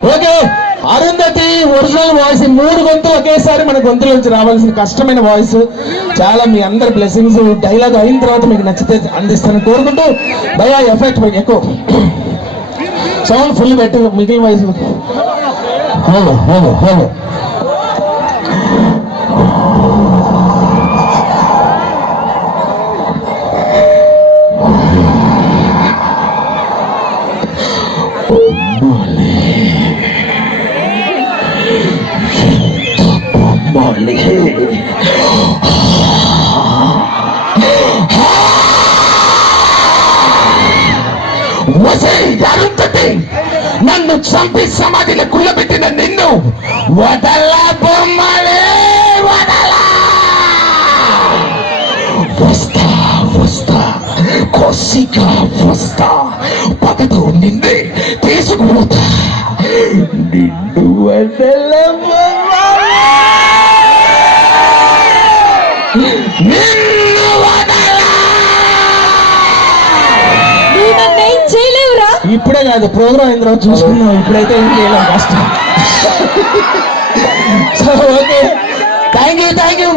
Okay, Arundhati original voice, 3 గొంతులు ఒకేసారి మన గొంతుల నుంచి రావాల్సిన కష్టమైన వాయిస్. చాలా మీ అందరి బ్లెస్సింగ్స్. డైలాగ్ అయిన తర్వాత మీకు నచ్చితే అందిస్తానని కోరుకుంటూ, భయా ఎఫెక్ట్ ఎక్కువ సౌండ్ ఫుల్ పెట్టి మిగిలిన వాయిస్ హలో హలో హలో. నన్ను చంపి సమాధిలో కుళ్ళబెట్టిన నిన్ను వదలా బొమ్మలే వదలా. వస్తా వస్తా కొసిగా వస్తా, పగతో నిన్నే తీసుకుపోతా, నిన్ను వదలా బొమ్మలే, నిన్ను వదలా. ఇప్పుడే కాదు, ప్రోగ్రామ్ అయిన తర్వాత చూసుకున్నాం. ఇప్పుడైతే ఏం చేయలేం, కష్టం. So okay, thank you.